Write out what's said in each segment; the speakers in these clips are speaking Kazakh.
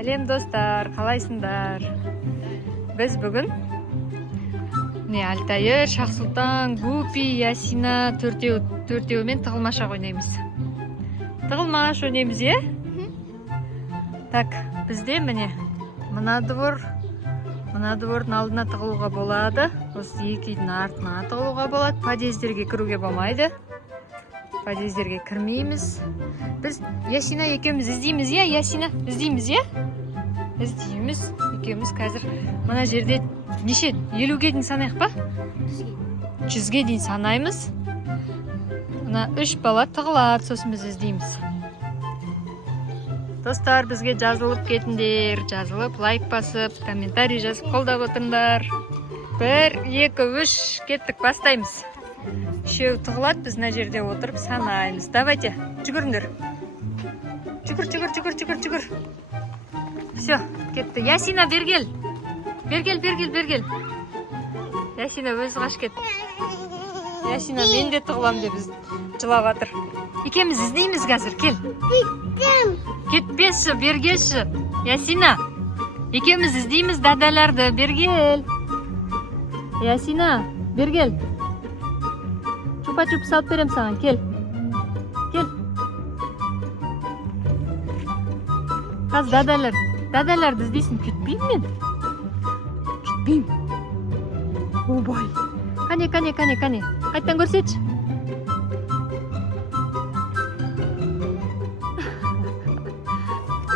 Сәлем достар, қалайсыңдар? Біз бүгін Алтайыр, Шахсұлтан, Гупи, Ясина төртеуімен тығылмашақ ойнаймыз. Тығылмаш ойнаймыз, е? Так, бізде міне мына двордың алдына тығылуға болады. Осы екі үйдің артына тығылуға болады. Подъездерге кіруге болмайды. Подъездерге кірмейміз. Біз Ясина екеуміз іздейміз, е? Ясина іздейміз, е? Іздейміз. Екеуміз қазір мына жерде неше? 50-ге дейін санайық па? 100-ге дейін санаймыз. Мына 3 бала тығылады, сосын біз іздейміз. Достар, бізге жазылып кетіндер. Жазылып, лайк басып, комментарий жазып қолдап отырыңдар. 1, 2, 3 кеттік, бастаймыз. Үшеу тығылады, біз мына жерде отырып санаймыз. Давайте, жүгіріңдер. Жүгір. Все, кетті. Ясина, бергел. Бергел. Ясина өзі қаш кетті. Ясина, мен де тығылам деп біз жылап атыр. Екеміз іздейміз қазір, кел. Кетпеші, бергеші. Ясина, екеміз іздейміз дадаларды, бергел. Ясина, бергел. Чупа-чуп салып берем саған, кел. Қазір дадаларды іздейсің, күтпейм мен. Күтпейм. Обай. Қане. Қайттан көрсетші.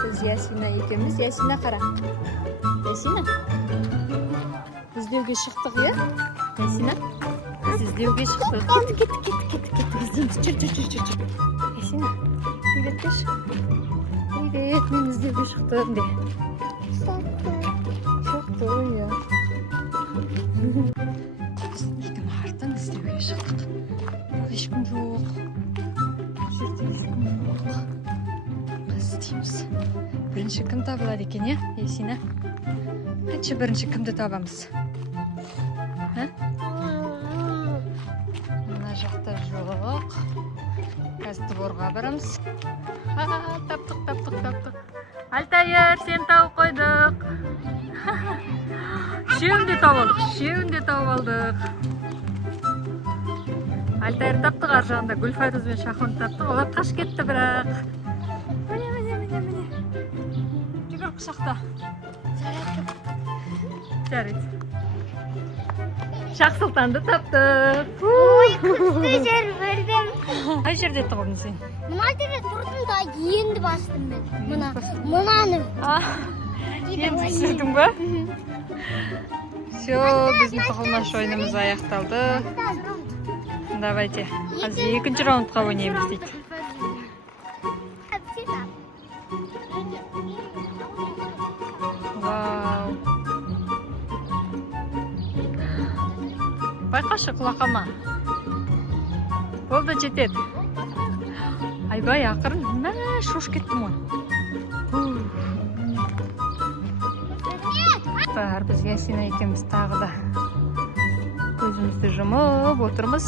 Біз Ясина екеміз. Ясина қара. Ясина. Іздеуге шықтық, е? Ясина. Біз іздеуге шықтық. Кет. Іздейміз. Жүр. Ясина. Үйретпеші. Үйрет, мен іздеуге шықтым де. Шықты, иә. Біз үйдің артын іздеуге шықтық. Ешкім жоқ. Жерде ешкім жоқ. Біз іздейміз. Бірінші кім табылады екен, е? Ясина. Қанша бірінші кімді табамыз? Мына жақта жоқ. Қазір дворға барамыз. Таптық. Алтайыр, сен тауып қойдық. Үшеуін де тауып алдық. Алтайыр таптық, ар жағында Гүлфайруз бен Шахун таптық. Олар қаш кетті бірақ. Міне. Жүгір құшақта. Жарайды. Шахсұлтанды таптық. Ой, күшті жер көрдім. Қай жерде тұғылдың сен? Мына жерде тұрдым да енді бастым мен. Мынаны. Енді түсірдің ба? Все, біздің тұғылмаш ойынымыз аяқталды. Давайте, қазір екінші раундқа ойнаймыз дейді. Вау. Байқашы, құлақама. Болды, жетеді. Айбай, ақырын. Мә, шош кеттім ғой. Біз Ясина екеміз тағы да көзімізді жұмып отырмыз.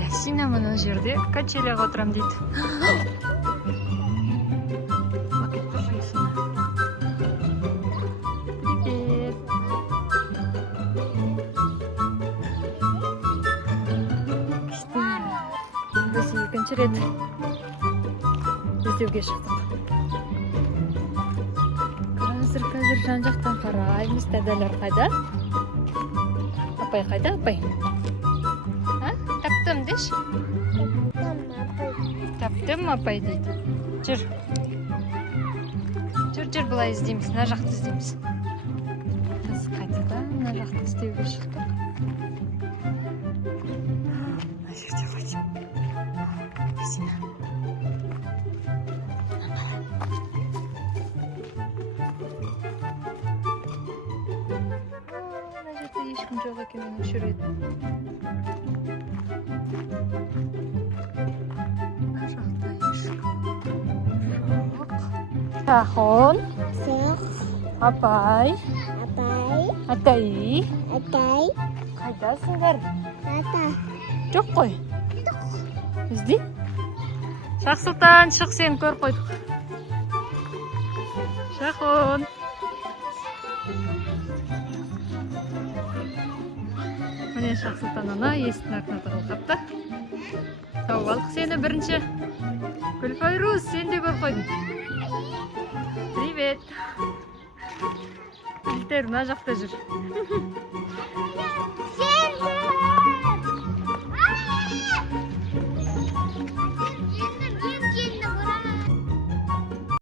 Ясина мына жерде качеляға отырам дейді. Біз екінші рет іздеуге шықтық. Қазір жан-жақтан қараймыз. Дадалар қайда? Апай қайда, апай? Таптым деш? Таптым, апай дейді. Жүр, бұлай іздейміз. Мына жақты іздейміз. Біз қайтадан мына жақты іздеуге шықтық. Мына жерде қайтым. Ясина. Мына жерде ешкім жоқ екен, мен өшіреді. Мына жақта ешкім жоқ. Шахун. Апай. Атай. Қайдасыңдар? Жоқ қой. Ізде? Шахсұлтан, шық, сен көріп қойдық. Шахон. Міне Шахсұлтан ана есіктің артына тығылып қапты. Тауып алдық сені бірінші. Гүлфайрус, сен де көріп қойдың. Привет. Гүлтер мына жақта жүр.